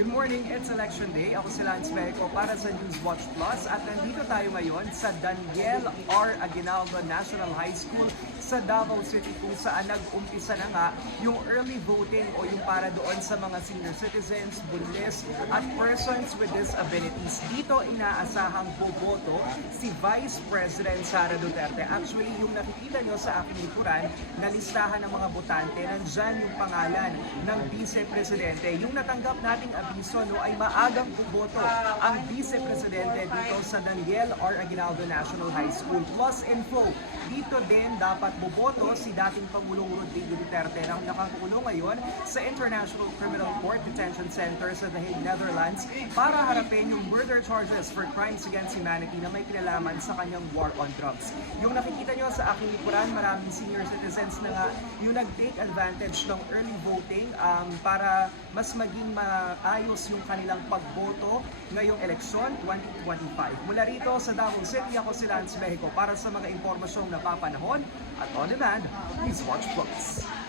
Good morning, it's election day. Ako si Lance Meco para sa Newswatch Plus at nandito tayo ngayon sa Daniel R. Aguinaldo National High School sa Davao City kung saan nag-umpisa na nga yung early voting o yung para doon sa mga senior citizens, bunlis at persons with disabilities. Dito inaasahang boboto si Vice President Sara Duterte. Actually, yung nakikita nyo sa aking likuran na listahan ng mga botante, nandyan yung pangalan ng Vice Presidente. Yung natanggap nating abiso no, ay maagang buboto ang Vice Presidente dito sa Daniel R. Aguinaldo National High School. Plus info, dito din dapat buboto si dating Pangulong Rodrigo Duterte na nakakulong ngayon sa International Criminal Court Detention Center sa The Hague, Netherlands para harapin yung murder charges for crimes against humanity na may kinalaman sa kanyang war on drugs. Yung nakikita nyo sa aking likuran, maraming senior citizens na nga yung nag-take advantage ng early voting um, para mas maging maayos yung kanilang pagboto ngayong eleksyon 2025. Mula rito sa Davao City, ako si Lance Mexico para sa mga impormasyong napapanahon at on demand, please watch Plus.